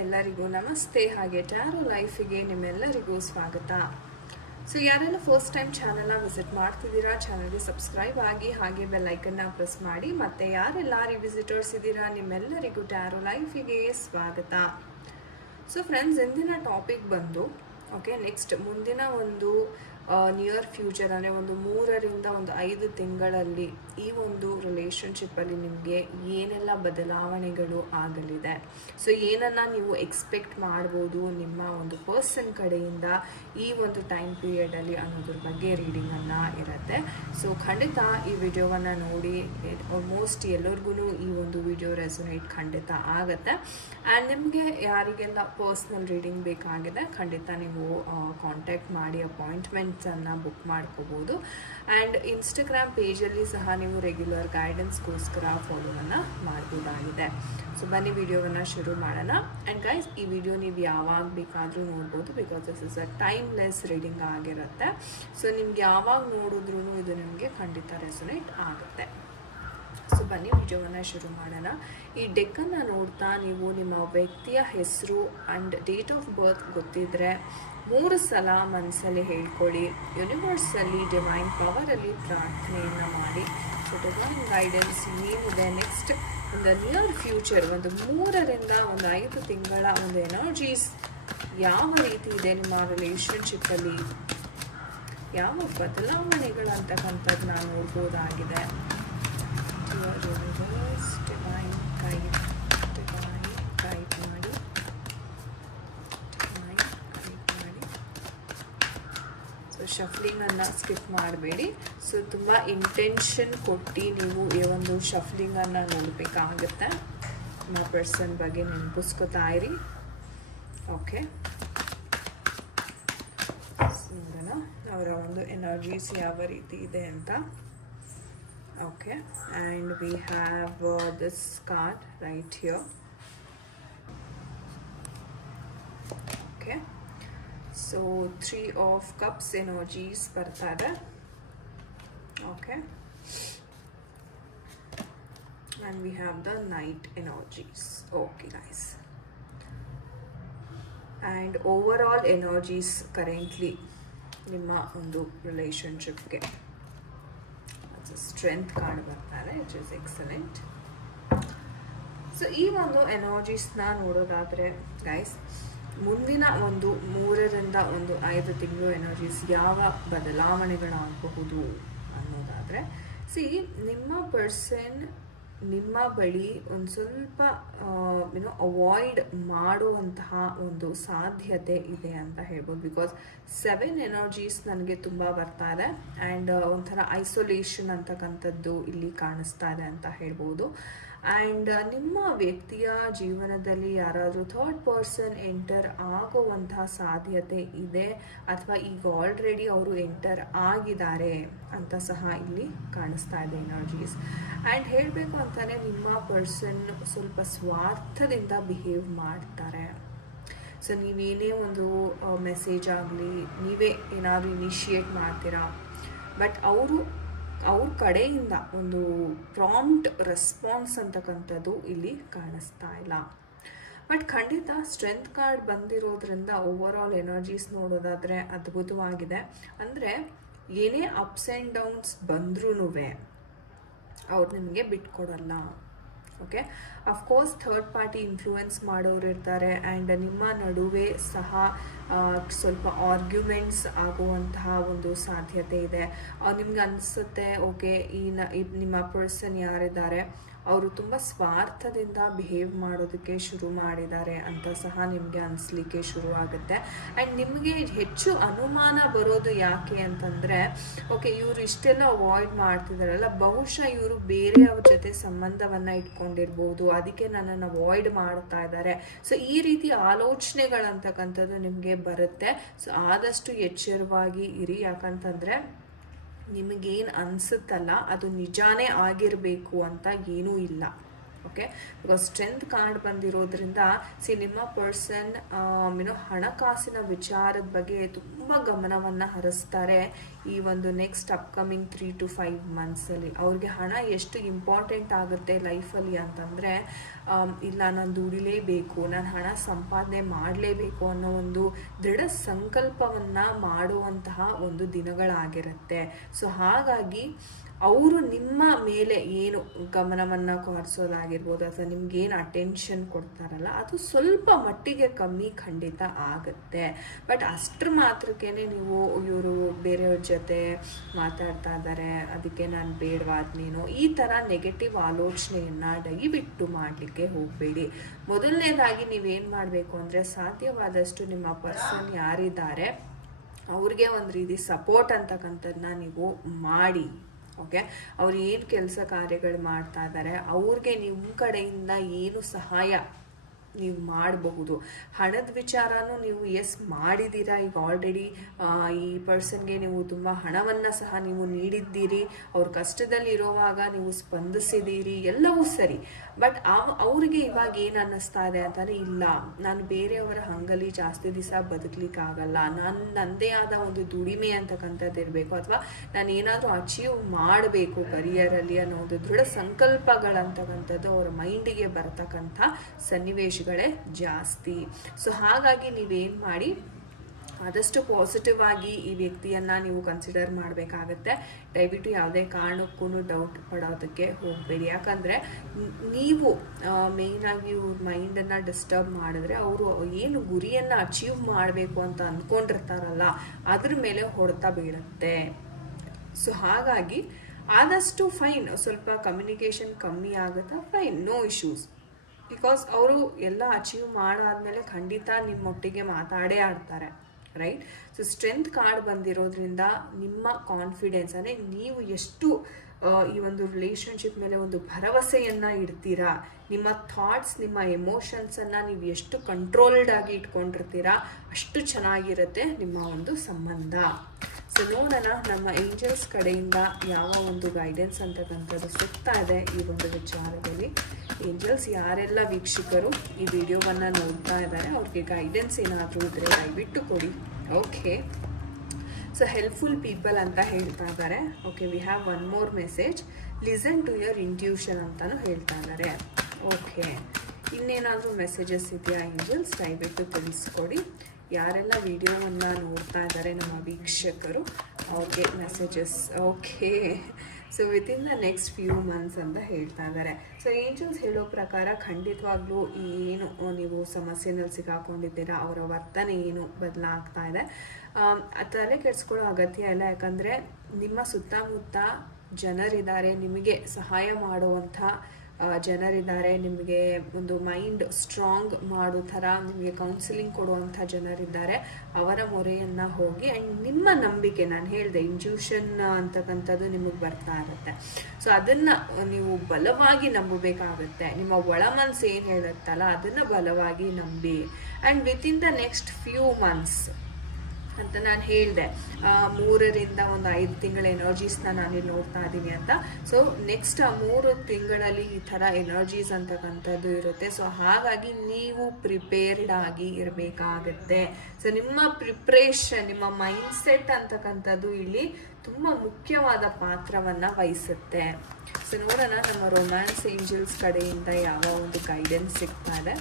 ಎಲ್ಲರಿಗೂ ನಮಸ್ತೆ. ಹಾಗೆ ಟ್ಯಾರೋ ಲೈಫಿಗೆ ನಿಮ್ಮೆಲ್ಲರಿಗೂ ಸ್ವಾಗತ. ಸೊ ಯಾರೆಲ್ಲ ಫಸ್ಟ್ ಟೈಮ್ ಚಾನಲ್ನ ವಿಸಿಟ್ ಮಾಡ್ತಿದ್ದೀರಾ, ಚಾನಲ್ಗೆ ಸಬ್ಸ್ಕ್ರೈಬ್ ಆಗಿ ಹಾಗೆ ಬೆಲ್ ಐಕನ್ನ ಪ್ರೆಸ್ ಮಾಡಿ. ಮತ್ತು ಯಾರೆಲ್ಲ ರಿವಿಸಿಟರ್ಸ್ ಇದ್ದೀರಾ ನಿಮ್ಮೆಲ್ಲರಿಗೂ ಟ್ಯಾರೋ ಲೈಫಿಗೆ ಸ್ವಾಗತ. ಸೊ ಫ್ರೆಂಡ್ಸ್, ಇಂದಿನ ಟಾಪಿಕ್ ಬಂದು ನೆಕ್ಸ್ಟ್ ಮುಂದಿನ ಒಂದು ನಿಯರ್ ಫ್ಯೂಚರ್ ಅಂದರೆ ಒಂದು 3 ರಿಂದ 5 ತಿಂಗಳಲ್ಲಿ ಈ ಒಂದು ರಿಲೇಷನ್ಶಿಪ್ಪಲ್ಲಿ ನಿಮಗೆ ಏನೆಲ್ಲ ಬದಲಾವಣೆಗಳು ಆಗಲಿದೆ, ಸೊ ಏನನ್ನು ನೀವು ಎಕ್ಸ್ಪೆಕ್ಟ್ ಮಾಡ್ಬೋದು ನಿಮ್ಮ ಒಂದು ಪರ್ಸನ್ ಕಡೆಯಿಂದ ಈ ಒಂದು ಟೈಮ್ ಪೀರಿಯಡಲ್ಲಿ ಅನ್ನೋದ್ರ ಬಗ್ಗೆ ರೀಡಿಂಗನ್ನು ಇರುತ್ತೆ. ಸೊ ಖಂಡಿತ ಈ ವಿಡಿಯೋವನ್ನು ನೋಡಿ ಆಲ್ಮೋಸ್ಟ್ ಎಲ್ಲರಿಗೂ ಈ ಒಂದು ವಿಡಿಯೋ ರೆಸೊನೇಟ್ ಖಂಡಿತ ಆಗುತ್ತೆ. ಆ್ಯಂಡ್ ನಿಮಗೆ ಯಾರಿಗೆಲ್ಲ ಪರ್ಸ್ನಲ್ ರೀಡಿಂಗ್ ಬೇಕಾಗಿದೆ ಖಂಡಿತ ನೀವು ಕಾಂಟ್ಯಾಕ್ಟ್ ಮಾಡಿ ಅಪಾಯಿಂಟ್ಮೆಂಟ್ಸನ್ನು ಬುಕ್ ಮಾಡ್ಕೋಬೋದು. ಆ್ಯಂಡ್ ಇನ್ಸ್ಟಾಗ್ರಾಮ್ ಪೇಜಲ್ಲಿ ಸಹ ನೀವು ರೆಗ್ಯುಲರ್ ಗೈಡೆನ್ಸ್ಗೋಸ್ಕರ ಫಾಲೋವನ್ನು ಮಾಡ್ಬೋದಾಗಿದೆ. ಸೊ ಬನ್ನಿ ವಿಡಿಯೋವನ್ನು ಶುರು ಮಾಡೋಣ. ಆ್ಯಂಡ್ ಗೈಸ್, ಈ ವಿಡಿಯೋ ನೀವು ಯಾವಾಗ ಬೇಕಾದರೂ ನೋಡ್ಬೋದು, because this is a timeless reading ಆಗಿರುತ್ತೆ. ಸೊ ನಿಮ್ಗೆ ಯಾವಾಗ ನೋಡಿದ್ರೂ ಇದು ನಿಮಗೆ ಖಂಡಿತ ರೆಸೊನೇಟ್ ಆಗುತ್ತೆ. ಸೊ ಬನ್ನಿ ವಿಡಿಯೋವನ್ನು ಶುರು ಮಾಡೋಣ. ಈ ಡೆಕ್ಕನ್ನು ನೋಡ್ತಾ ನೀವು ನಿಮ್ಮ ವ್ಯಕ್ತಿಯ ಹೆಸರು ಆ್ಯಂಡ್ ಡೇಟ್ ಆಫ್ ಬರ್ತ್ ಗೊತ್ತಿದ್ದರೆ 3 ಸಲ ಮನಸ್ಸಲ್ಲಿ ಹೇಳ್ಕೊಳ್ಳಿ. ಯೂನಿವರ್ಸಲ್ಲಿ ಡಿವೈನ್ ಪವರಲ್ಲಿ ಪ್ರಾರ್ಥನೆಯನ್ನು ಮಾಡಿ. ಸೊ ಡಿವೈನ್ ಗೈಡೆನ್ಸ್ ಏನಿದೆ next in the near future, ಒಂದು 3 ರಿಂದ 5 ತಿಂಗಳ ಒಂದು ಎನರ್ಜೀಸ್ ಯಾವ ರೀತಿ ಇದೆ, ನಿಮ್ಮ ರಿಲೇಷನ್ಶಿಪ್ಪಲ್ಲಿ ಯಾವ ಬದಲಾವಣೆಗಳಂತಕ್ಕಂಥದ್ದು ನಾನು ನೋಡ್ಬೋದಾಗಿದೆ. ಡಿವೈನ್ ಗೈಡ್ ಮಾಡಿ, ಸೊ ಶಫ್ಲಿಂಗನ್ನು ಸ್ಕಿಪ್ ಮಾಡಬೇಡಿ. ಸೊ ತುಂಬ ಇಂಟೆನ್ಷನ್ ಕೊಟ್ಟು ನೀವು ಈ ಒಂದು ಶಫ್ಲಿಂಗನ್ನು ನೋಡಬೇಕಾಗುತ್ತೆ. ನಿಮ್ಮ ಪರ್ಸನ್ ಬಗ್ಗೆ ನೆನಪಿಸ್ಕೊತಾ ಇರಿ. ಓಕೆ, ಅವರ ಒಂದು ಎನರ್ಜೀಸ್ ಯಾವ ರೀತಿ ಇದೆ ಅಂತ. Okay, and we have this card right here. Okay, so 3 of cups energies bartade. Okay, and we have the knight energies. Okay guys, and overall energies currently ನಿಮ್ಮ ಒಂದು ರಿಲೇಷನ್ಶಿಪ್ಗೆ ಸ್ಟ್ರೆಂತ್ ಕಾರ್ಡ್ ಬರ್ತಾರೆ, it is excellent. So ಈ ಒಂದು ಎನರ್ಜೀಸ್ನ ನೋಡೋದಾದರೆ guys, ಮುಂದಿನ ಒಂದು 3 ರಿಂದ 5 ತಿಂಗಳು ಎನರ್ಜೀಸ್ ಯಾವ ಬದಲಾವಣೆಗಳಾಗಬಹುದು ಅನ್ನೋದಾದರೆ, ನಿಮ್ಮ ಪರ್ಸನ್ ನಿಮ್ಮ ಬಳಿ ಒಂದು ಸ್ವಲ್ಪ ಅವಾಯ್ಡ್ ಮಾಡುವಂತಹ ಒಂದು ಸಾಧ್ಯತೆ ಇದೆ ಅಂತ ಹೇಳ್ಬೋದು. ಬಿಕಾಸ್ 7 ಎನರ್ಜೀಸ್ ನನಗೆ ತುಂಬ ಬರ್ತಾ ಇದೆ. ಆ್ಯಂಡ್ ಒಂಥರ ಐಸೋಲೇಷನ್ ಅಂತಕ್ಕಂಥದ್ದು ಇಲ್ಲಿ ಕಾಣಿಸ್ತಾ ಇದೆ ಅಂತ ಹೇಳ್ಬೋದು. ಆ್ಯಂಡ್ ನಿಮ್ಮ ವ್ಯಕ್ತಿಯ ಜೀವನದಲ್ಲಿ ಯಾರಾದರೂ 3rd ಪರ್ಸನ್ ಎಂಟರ್ ಆಗುವಂತಹ ಸಾಧ್ಯತೆ ಇದೆ, ಅಥವಾ ಈಗ ಆಲ್ರೆಡಿ ಅವರು ಎಂಟರ್ ಆಗಿದ್ದಾರೆ ಅಂತ ಸಹ ಇಲ್ಲಿ ಕಾಣಿಸ್ತಾ ಇದೆ ಎನರ್ಜೀಸ್. ಆ್ಯಂಡ್ ಹೇಳಬೇಕು ಅಂತಲೇ ನಿಮ್ಮ ಪರ್ಸನ್ ಸ್ವಲ್ಪ ಸ್ವಾರ್ಥದಿಂದ ಬಿಹೇವ್ ಮಾಡ್ತಾರೆ. ಸೊ ನೀವೇನೇ ಒಂದು ಮೆಸೇಜ್ ಆಗಲಿ, ನೀವೇ ಏನಾದರೂ ಇನಿಷಿಯೇಟ್ ಮಾಡ್ತೀರಾ, ಬಟ್ ಅವ್ರ ಕಡೆಯಿಂದ ಒಂದು ಪ್ರಾಂಪ್ಟ್ ರೆಸ್ಪಾನ್ಸ್ ಅಂತಕ್ಕಂಥದ್ದು ಇಲ್ಲಿ ಕಾಣಿಸ್ತಾ ಇಲ್ಲ. ಬಟ್ ಖಂಡಿತ ಸ್ಟ್ರೆಂತ್ ಕಾರ್ಡ್ ಬಂದಿರೋದ್ರಿಂದ ಓವರ್ ಆಲ್ ಎನರ್ಜೀಸ್ ನೋಡೋದಾದರೆ ಅದ್ಭುತವಾಗಿದೆ. ಅಂದರೆ ಏನೇ ಅಪ್ಸ್ ಆ್ಯಂಡ್ ಡೌನ್ಸ್ ಬಂದ್ರೂ ಅವ್ರು ನಿಮಗೆ ಬಿಟ್ಕೊಡಲ್ಲ. Okay, of course 3rd party influence ಮಾಡೋರು ಇರ್ತಾರೆ. ಆ್ಯಂಡ್ ನಿಮ್ಮ ನಡುವೆ ಸಹ ಸ್ವಲ್ಪ ಆರ್ಗ್ಯುಮೆಂಟ್ಸ್ ಆಗುವಂತಹ ಒಂದು ಸಾಧ್ಯತೆ ಇದೆ. ನಿಮ್ಗೆ ಅನಿಸುತ್ತೆ ಓಕೆ, ನಿಮ್ಮ ಪರ್ಸನ್ ಯಾರಿದ್ದಾರೆ ಅವರು ತುಂಬ ಸ್ವಾರ್ಥದಿಂದ ಬಿಹೇವ್ ಮಾಡೋದಕ್ಕೆ ಶುರು ಮಾಡಿದ್ದಾರೆ ಅಂತ ಸಹ ನಿಮಗೆ ಅನಿಸ್ಲಿಕ್ಕೆ ಶುರು ಆಗುತ್ತೆ. ಆ್ಯಂಡ್ ನಿಮಗೆ ಹೆಚ್ಚು ಅನುಮಾನ ಬರೋದು ಯಾಕೆ ಅಂತಂದರೆ, ಓಕೆ ಇವರು ಇಷ್ಟೆಲ್ಲ ಅವಾಯ್ಡ್ ಮಾಡ್ತಿದ್ದಾರಲ್ಲ, ಬಹುಶಃ ಇವರು ಬೇರೆಯವ್ರ ಜೊತೆ ಸಂಬಂಧವನ್ನು ಇಟ್ಕೊಂಡಿರ್ಬೋದು, ಅದಕ್ಕೆ ನನ್ನನ್ನು ಅವಾಯ್ಡ್ ಮಾಡ್ತಾ ಇದ್ದಾರೆ. ಸೊ ಈ ರೀತಿ ಆಲೋಚನೆಗಳಂತಕ್ಕಂಥದ್ದು ನಿಮಗೆ ಬರುತ್ತೆ. ಸೊ ಆದಷ್ಟು ಎಚ್ಚರವಾಗಿ ಇರಿ. ಯಾಕಂತಂದರೆ ನಿಮಗೇನು ಅನಿಸುತ್ತಲ್ಲ ಅದು ನಿಜಾನೇ ಆಗಿರಬೇಕು ಅಂತ ಏನೂ ಇಲ್ಲ. ಓಕೆ, ಬಿಕಾಸ್ ಸ್ಟ್ರೆಂತ್ ಕಾರ್ಡ್ ಬಂದಿರೋದ್ರಿಂದ ನಿಮ್ಮ ಪರ್ಸನ್ ಹಣಕಾಸಿನ ವಿಚಾರದ ಬಗ್ಗೆ ತುಂಬ ಗಮನವನ್ನು ಹರಿಸ್ತಾರೆ ಈ ಒಂದು ನೆಕ್ಸ್ಟ್ ಅಪ್ಕಮಿಂಗ್ 3 to 5 ಮಂತ್ಸಲ್ಲಿ. ಅವ್ರಿಗೆ ಹಣ ಎಷ್ಟು ಇಂಪಾರ್ಟೆಂಟ್ ಆಗುತ್ತೆ ಲೈಫಲ್ಲಿ ಅಂತಂದರೆ, ಇಲ್ಲ ನಾನು ದುಡಿಲೇಬೇಕು, ನಾನು ಹಣ ಸಂಪಾದನೆ ಮಾಡಲೇಬೇಕು ಅನ್ನೋ ಒಂದು ದೃಢ ಸಂಕಲ್ಪವನ್ನು ಮಾಡುವಂತಹ ಒಂದು ದಿನಗಳಾಗಿರುತ್ತೆ. ಸೊ ಹಾಗಾಗಿ ಅವರು ನಿಮ್ಮ ಮೇಲೆ ಏನು ಗಮನವನ್ನು ಹರಿಸೋದಾಗಿರ್ಬೋದು ಅಥವಾ ನಿಮ್ಗೇನು ಅಟೆನ್ಷನ್ ಕೊಡ್ತಾರಲ್ಲ ಅದು ಸ್ವಲ್ಪ ಮಟ್ಟಿಗೆ ಕಮ್ಮಿ ಖಂಡಿತ ಆಗುತ್ತೆ. ಬಟ್ ಅಷ್ಟ್ರ ಮಾತ್ರಕ್ಕೇ ನೀವು ಇವರು ಬೇರೆಯವ್ರ ಜೊತೆ ಮಾತಾಡ್ತಾ ಇದ್ದಾರೆ ಅದಕ್ಕೆ ನಾನು ಬೇಡವಾದ ನೀನು, ಈ ಥರ ನೆಗೆಟಿವ್ ಆಲೋಚನೆಯನ್ನು ದಯವಿಟ್ಟು ಮಾಡಲಿಕ್ಕೆ ಹೋಗಬೇಡಿ. ಮೊದಲನೇದಾಗಿ ನೀವೇನು ಮಾಡಬೇಕು ಅಂದರೆ, ಸಾಧ್ಯವಾದಷ್ಟು ನಿಮ್ಮ ಪರ್ಸನ್ ಯಾರಿದ್ದಾರೆ ಅವ್ರಿಗೆ ಒಂದು ರೀತಿ ಸಪೋರ್ಟ್ ಅಂತಕ್ಕಂಥದ್ದನ್ನ ನೀವು ಮಾಡಿ. ಓಕೆ, ಅವ್ರು ಏನು ಕೆಲಸ ಕಾರ್ಯಗಳು ಮಾಡ್ತಾ ಇದ್ದಾರೆ ಅವ್ರಿಗೆ ನಿಮ್ಮ ಕಡೆಯಿಂದ ಏನು ಸಹಾಯ ನೀವು ಮಾಡಬಹುದು. ಹಣದ ವಿಚಾರನೂ ನೀವು ಮಾಡಿದ್ದೀರಾ ಈಗ ಆಲ್ರೆಡಿ. ಈ ಪರ್ಸನ್ಗೆ ನೀವು ತುಂಬ ಹಣವನ್ನು ಸಹ ನೀವು ನೀಡಿದ್ದೀರಿ, ಅವ್ರ ಕಷ್ಟದಲ್ಲಿರುವಾಗ ನೀವು ಸ್ಪಂದಿಸಿದ್ದೀರಿ, ಎಲ್ಲವೂ ಸರಿ. ಬಟ್ ಅವ್ರಿಗೆ ಇವಾಗ ಏನು ಅನ್ನಿಸ್ತಾ ಇದೆ ಅಂತಂದರೆ, ಇಲ್ಲ ನಾನು ಬೇರೆಯವರ ಹಂಗಲ್ಲಿ ಜಾಸ್ತಿ ದಿವಸ ಬದುಕಲಿಕ್ಕಾಗಲ್ಲ, ನಾನು ನನ್ನದೇ ಆದ ಒಂದು ದುಡಿಮೆ ಅಂತಕ್ಕಂಥದ್ದು ಇರಬೇಕು, ಅಥವಾ ನಾನು ಏನಾದರೂ ಅಚೀವ್ ಮಾಡಬೇಕು ಕರಿಯರಲ್ಲಿ ಅನ್ನೋ ಒಂದು ದೃಢ ಸಂಕಲ್ಪಗಳಂತಕ್ಕಂಥದ್ದು ಅವರ ಮೈಂಡಿಗೆ ಬರ್ತಕ್ಕಂಥ ಸನ್ನಿವೇಶಗಳೇ ಜಾಸ್ತಿ. ಸೊ ಹಾಗಾಗಿ ನೀವೇನು ಮಾಡಿ, ಆದಷ್ಟು ಪಾಸಿಟಿವ್ ಆಗಿ ಈ ವ್ಯಕ್ತಿಯನ್ನು ನೀವು ಕನ್ಸಿಡರ್ ಮಾಡಬೇಕಾಗತ್ತೆ. ದಯವಿಟ್ಟು ಯಾವುದೇ ಕಾರಣಕ್ಕೂ ಡೌಟ್ ಪಡೋದಕ್ಕೆ ಹೋಗಬೇಡಿ. ಯಾಕಂದರೆ ನೀವು ಮೇಯ್ನಾಗಿ ಇವ್ರ ಮೈಂಡನ್ನು ಡಿಸ್ಟರ್ಬ್ ಮಾಡಿದ್ರೆ ಅವರು ಏನು ಗುರಿಯನ್ನು ಅಚೀವ್ ಮಾಡಬೇಕು ಅಂತ ಅಂದ್ಕೊಂಡಿರ್ತಾರಲ್ಲ ಅದ್ರ ಮೇಲೆ ಹೊಡೆತ ಬೀಳುತ್ತೆ. ಸೊ ಹಾಗಾಗಿ ಆದಷ್ಟು ಫೈನ್, ಸ್ವಲ್ಪ ಕಮ್ಯುನಿಕೇಷನ್ ಕಮ್ಮಿ ಆಗುತ್ತಾ, ಫೈನ್, ನೋ ಇಶ್ಯೂಸ್. ಬಿಕಾಸ್ ಅವರು ಎಲ್ಲ ಅಚೀವ್ ಮಾಡಾದ್ಮೇಲೆ ಖಂಡಿತ ನಿಮ್ಮೊಟ್ಟಿಗೆ ಮಾತಾಡೇ ಆಡ್ತಾರೆ, ರೈಟ್? ಸೊ ಸ್ಟ್ರೆಂತ್ ಕಾರ್ಡ್ ಬಂದಿರೋದ್ರಿಂದ ನಿಮ್ಮ ಕಾನ್ಫಿಡೆನ್ಸ್ ಅಂದರೆ ನೀವು ಎಷ್ಟು ಈ ಒಂದು ರಿಲೇಷನ್ಶಿಪ್ ಮೇಲೆ ಒಂದು ಭರವಸೆಯನ್ನು ಇಡ್ತೀರಾ, ನಿಮ್ಮ ಥಾಟ್ಸ್ ನಿಮ್ಮ ಎಮೋಷನ್ಸನ್ನು ನೀವು ಎಷ್ಟು ಕಂಟ್ರೋಲ್ಡ್ ಆಗಿ ಇಟ್ಕೊಂಡಿರ್ತೀರಾ ಅಷ್ಟು ಚೆನ್ನಾಗಿರುತ್ತೆ ನಿಮ್ಮ ಒಂದು ಸಂಬಂಧ. ಸೊ ನೋಡೋಣ ನಮ್ಮ ಏಂಜಲ್ಸ್ ಕಡೆಯಿಂದ ಯಾವ ಒಂದು ಗೈಡೆನ್ಸ್ ಅಂತಕ್ಕಂಥದ್ದು ಸಿಗ್ತಾ ಇದೆ ಈ ಒಂದು ವಿಚಾರದಲ್ಲಿ. ಏಂಜಲ್ಸ್ ಯಾರೆಲ್ಲ ವೀಕ್ಷಕರು ಈ ವಿಡಿಯೋವನ್ನು ನೋಡ್ತಾ ಇದ್ದಾರೆ ಅವ್ರಿಗೆ ಗೈಡೆನ್ಸ್ ಏನಾದರೂ ಇದ್ದರೆ ದಯವಿಟ್ಟು ಕೊಡಿ. ಓಕೆ, ಸೊ ಹೆಲ್ಪ್ಫುಲ್ ಪೀಪಲ್ ಅಂತ ಹೇಳ್ತಾ ಇದ್ದಾರೆ. Okay, we have one more message, listen to your intuition ಅಂತಲೂ ಹೇಳ್ತಾ ಇದ್ದಾರೆ. ಓಕೆ, ಇನ್ನೇನಾದರೂ ಮೆಸೇಜಸ್ ಇದೆಯಾ ಏಂಜಲ್ಸ್ ದಯವಿಟ್ಟು ತಿಳಿಸ್ಕೊಡಿ. ಯಾರೆಲ್ಲ ವಿಡಿಯೋವನ್ನು ನೋಡ್ತಾ ಇದ್ದಾರೆ ನಮ್ಮ ವೀಕ್ಷಕರು ಅವ್ರಿಗೆ messages. Okay, so within the next few months ಅಂತ ಹೇಳ್ತಾ ಇದ್ದಾರೆ. ಸೊ ಏಂಜಲ್ಸ್ ಹೇಳೋ ಪ್ರಕಾರ ಖಂಡಿತವಾಗ್ಲೂ ಈ ಏನು ನೀವು ಸಮಸ್ಯೆನಲ್ಲಿ ಸಿಕ್ಕಾಕೊಂಡಿದ್ದೀರಾ ಅವರ ವರ್ತನೆ ಏನು ಬದಲಾಗ್ತಾ ಇದೆ, ತಲೆ ಕೆಡಿಸ್ಕೊಳ್ಳೋ ಅಗತ್ಯ ಇಲ್ಲ. ಯಾಕಂದರೆ ನಿಮ್ಮ ಸುತ್ತಮುತ್ತ ಜನರಿದ್ದಾರೆ, ನಿಮಗೆ ಸಹಾಯ ಮಾಡುವಂಥ ಜನರಿದ್ದಾರೆ, ನಿಮಗೆ ಒಂದು ಮೈಂಡ್ ಸ್ಟ್ರಾಂಗ್ ಮಾಡೋ ಥರ ನಿಮಗೆ ಕೌನ್ಸಿಲಿಂಗ್ ಕೊಡುವಂಥ ಜನರಿದ್ದಾರೆ. ಅವರ ಮೊರೆಯನ್ನು ಹೋಗಿ ಆ್ಯಂಡ್ ನಿಮ್ಮ ನಂಬಿಕೆ, ನಾನು ಹೇಳಿದೆ ಇಂಟ್ಯೂಷನ್ ಅಂತಕ್ಕಂಥದ್ದು ನಿಮಗೆ ಬರ್ತಾ ಇರುತ್ತೆ. ಸೊ ಅದನ್ನು ನೀವು ಬಲವಾಗಿ ನಂಬಬೇಕಾಗುತ್ತೆ. ನಿಮ್ಮ ಒಳ ಮನಸ್ಸು ಏನು ಹೇಳುತ್ತಲ್ಲ ಅದನ್ನು ಬಲವಾಗಿ ನಂಬಿ. And within the next few months ಅಂತ ನಾನು ಹೇಳಿದೆ, 3 ರಿಂದ 5 ತಿಂಗಳ ಎನರ್ಜೀಸ್ನ ನಾನಿಲ್ಲಿ ನೋಡ್ತಾ ಇದ್ದೀನಿ ಅಂತ. ಸೊ ನೆಕ್ಸ್ಟ್ 3 ತಿಂಗಳಲ್ಲಿ ಈ ಥರ ಎನರ್ಜೀಸ್ ಅಂತಕ್ಕಂಥದ್ದು ಇರುತ್ತೆ. ಸೊ ಹಾಗಾಗಿ ನೀವು ಪ್ರಿಪೇರ್ಡ್ ಆಗಿ ಇರಬೇಕಾಗತ್ತೆ. ಸೊ ನಿಮ್ಮ ಪ್ರಿಪ್ರೇಷನ್, ನಿಮ್ಮ ಮೈಂಡ್ಸೆಟ್ ಅಂತಕ್ಕಂಥದ್ದು ಇಲ್ಲಿ ತುಂಬ ಮುಖ್ಯವಾದ ಪಾತ್ರವನ್ನು ವಹಿಸುತ್ತೆ. ಸೊ ನೋಡೋಣ ನಮ್ಮ ರೊಮ್ಯಾನ್ಸ್ ಏಂಜಲ್ಸ್ ಕಡೆಯಿಂದ ಯಾವ ಒಂದು ಗೈಡೆನ್ಸ್ ಸಿಗ್ತಾ ಇದೆ.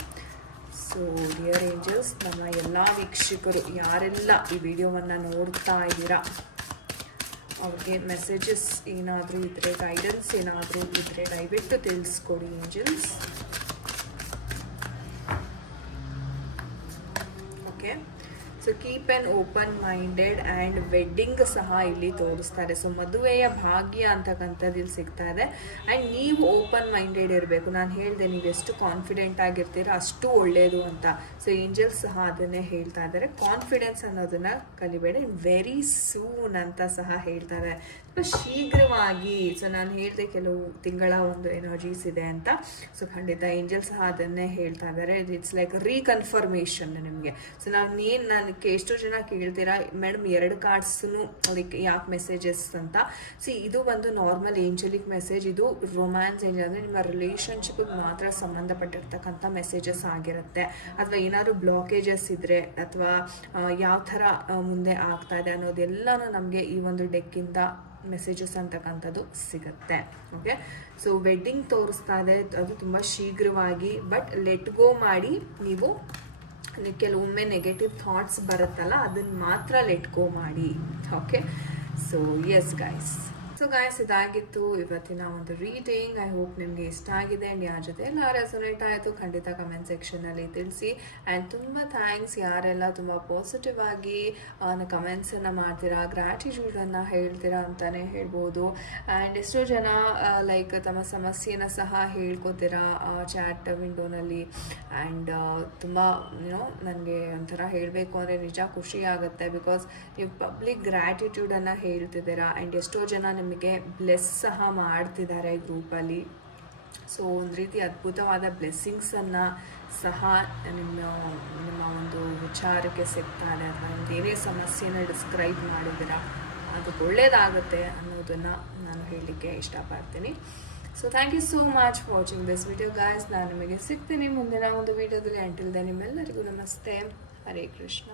ಸೊ ಡಿಯರ್ ಏಂಜಲ್ಸ್, ನಮ್ಮ ಎಲ್ಲ ವೀಕ್ಷಕರು ಯಾರೆಲ್ಲ ಈ ವಿಡಿಯೋವನ್ನು ನೋಡ್ತಾ ಇದ್ದೀರಾ ಅವ್ರಿಗೆ ಮೆಸೇಜಸ್ ಏನಾದರೂ ಇದ್ದರೆ, ಗೈಡೆನ್ಸ್ ಏನಾದರೂ ಇದ್ದರೆ ದಯವಿಟ್ಟು ತಿಳಿಸ್ಕೊಡಿ angels. Okay, so keep an open minded and wedding ಸಹ ಇಲ್ಲಿ ತೋರಿಸ್ತಾರೆ. ಸೊ ಮದುವೆಯ ಭಾಗ್ಯ ಅಂತಕ್ಕಂಥದ್ದು ಇಲ್ಲಿ ಸಿಗ್ತಾ ಇದೆ. ಆ್ಯಂಡ್ ನೀವು ಓಪನ್ ಮೈಂಡೆಡ್ ಇರಬೇಕು. ನಾನು ಹೇಳಿದೆ ನೀವು ಎಷ್ಟು ಕಾನ್ಫಿಡೆಂಟ್ ಆಗಿರ್ತೀರೋ ಅಷ್ಟು ಒಳ್ಳೆಯದು ಅಂತ. ಸೊ ಏಂಜಲ್ಸ್ ಸಹ ಅದನ್ನೇ ಹೇಳ್ತಾ ಇದ್ದಾರೆ. ಕಾನ್ಫಿಡೆನ್ಸ್ ಅನ್ನೋದನ್ನು ಕಲಿಬೇಡಿ, ವೆರಿ ಸೂನ್ ಅಂತ ಸಹ ಹೇಳ್ತಾ ಇದ್ದಾರೆ, ತುಂಬ ಶೀಘ್ರವಾಗಿ. ಸೊ ನಾನು ಹೇಳಿದೆ ಕೆಲವು ತಿಂಗಳ ಒಂದು ಎನರ್ಜೀಸ್ ಇದೆ ಅಂತ. ಸೊ ಖಂಡಿತ ಏಂಜಲ್ಸ್ ಸಹ ಅದನ್ನೇ ಹೇಳ್ತಾ ಇದ್ದಾರೆ. ಇಟ್ಸ್ ಲೈಕ್ ರೀಕನ್ಫರ್ಮೇಷನ್ ನಿಮಗೆ. ಸೊ ನಾನು ಎಷ್ಟೋ ಜನ ಕೇಳ್ತೀರಾ ಮೇಡಮ್ 2 ಕಾರ್ಡ್ಸೂ ಲೈಕ್ ಯಾಕೆ ಮೆಸೇಜಸ್ ಅಂತ. ಇದು ಒಂದು ನಾರ್ಮಲ್ ಏಂಜಲಿಕ್ ಮೆಸೇಜ್, ಇದು ರೊಮ್ಯಾನ್ಸ್ ಏಂಜಲ್ ಅಂದರೆ ನಿಮ್ಮ ರಿಲೇಷನ್ಶಿಪ್ಗೆ ಮಾತ್ರ ಸಂಬಂಧಪಟ್ಟಿರ್ತಕ್ಕಂಥ ಮೆಸೇಜಸ್ ಆಗಿರುತ್ತೆ. ಅಥವಾ ಏನಾದ್ರು ಬ್ಲಾಕೇಜಸ್ ಇದ್ದರೆ ಅಥವಾ ಯಾವ ಥರ ಮುಂದೆ ಆಗ್ತಾ ಇದೆ ಅನ್ನೋದೆಲ್ಲನೂ ನಮಗೆ ಈ ಒಂದು ಡೆಕ್ಕಿಂದ ಮೆಸೇಜಸ್ ಅಂತಕ್ಕಂಥದ್ದು ಸಿಗುತ್ತೆ. ಓಕೆ, ಸೊ ವೆಡ್ಡಿಂಗ್ ತೋರಿಸ್ತಾ ಇದೆ, ಅದು ತುಂಬ ಶೀಘ್ರವಾಗಿ. ಬಟ್ ಲೆಟ್ ಗೋ ಮಾಡಿ, ನೀವು ಕೆಲವೊಮ್ಮೆ ನೆಗೆಟಿವ್ ಥಾಟ್ಸ್ ಬರುತ್ತಲ್ಲ ಅದನ್ನು ಮಾತ್ರ ಲೆಟ್ ಗೋ ಮಾಡಿ. Okay, so yes guys. So guys, ಇದಾಗಿತ್ತು ಇವತ್ತಿನ ಒಂದು ರೀಡಿಂಗ್. ಐ ಹೋಪ್ ನಿಮಗೆ ಇಷ್ಟ ಆಗಿದೆ ಆ್ಯಂಡ್ ಯಾರ ಜೊತೆ ಎಲ್ಲ ರೆಸೊನೇಟ್ ಆಯಿತು ಖಂಡಿತ ಕಮೆಂಟ್ ಸೆಕ್ಷನಲ್ಲಿ ತಿಳಿಸಿ. ಆ್ಯಂಡ್ ತುಂಬ ಥ್ಯಾಂಕ್ಸ್ ಯಾರೆಲ್ಲ ತುಂಬ ಪಾಸಿಟಿವ್ ಆಗಿ ಕಮೆಂಟ್ಸನ್ನು ಮಾಡ್ತೀರಾ, ಗ್ರ್ಯಾಟಿಟ್ಯೂಡನ್ನು ಹೇಳ್ತೀರಾ ಅಂತಲೇ ಹೇಳ್ಬೋದು. ಆ್ಯಂಡ್ ಎಷ್ಟೋ ಜನ ಲೈಕ್ ತಮ್ಮ ಸಮಸ್ಯೆನ ಸಹ ಹೇಳ್ಕೊತೀರಾ ಚಾಟ್ ವಿಂಡೋನಲ್ಲಿ. ಆ್ಯಂಡ್ ತುಂಬ ನನಗೆ ಒಂಥರ ಹೇಳಬೇಕು ಅಂದರೆ ನಿಜ ಖುಷಿ ಆಗುತ್ತೆ, ಬಿಕಾಸ್ ನೀವು ಪಬ್ಲಿಕ್ ಗ್ರ್ಯಾಟಿಟ್ಯೂಡನ್ನು ಹೇಳ್ತಿದ್ದೀರಾ. ಆ್ಯಂಡ್ ಎಷ್ಟೋ ಜನ ನಿಮಗೆ ಬ್ಲೆಸ್ ಸಹ ಮಾಡ್ತಿದ್ದಾರೆ ಗ್ರೂಪಲ್ಲಿ. ಸೊ ಒಂದು ರೀತಿ ಅದ್ಭುತವಾದ ಬ್ಲೆಸ್ಸಿಂಗ್ಸನ್ನು ಸಹ ನಿಮ್ಮ ಒಂದು ವಿಚಾರಕ್ಕೆ ಸಿಗ್ತಾರೆ. ಅಥವಾ ನಿಮ್ದು ಏನೇ ಸಮಸ್ಯೆನ ಡಿಸ್ಕ್ರೈಬ್ ಮಾಡಿದ್ದೀರಾ ಅದಕ್ಕೆ ಒಳ್ಳೆಯದಾಗುತ್ತೆ ಅನ್ನೋದನ್ನು ನಾನು ಹೇಳಲಿಕ್ಕೆ ಇಷ್ಟಪಡ್ತೀನಿ. So thank you so much for watching this video guys. ನಾನು ನಿಮಗೆ ಸಿಗ್ತೀನಿ ಮುಂದಿನ ಒಂದು ವಿಡಿಯೋದಲ್ಲಿ. ಅಂಟಿಲ್ ದೆನ್ ನಿಮ್ಮೆಲ್ಲರಿಗೂ ನಮಸ್ತೆ, ಹರೇ ಕೃಷ್ಣ.